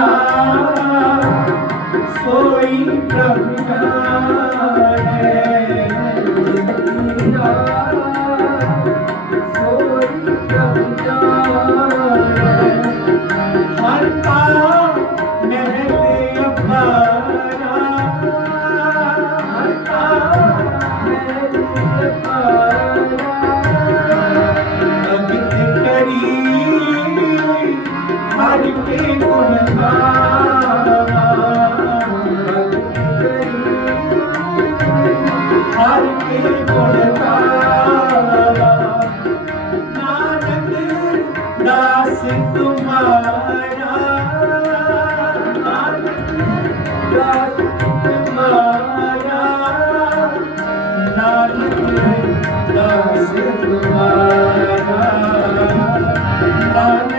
ਕੀਆ ਸੋਈ ਪ੍ਰਭ ਜਾਣੇ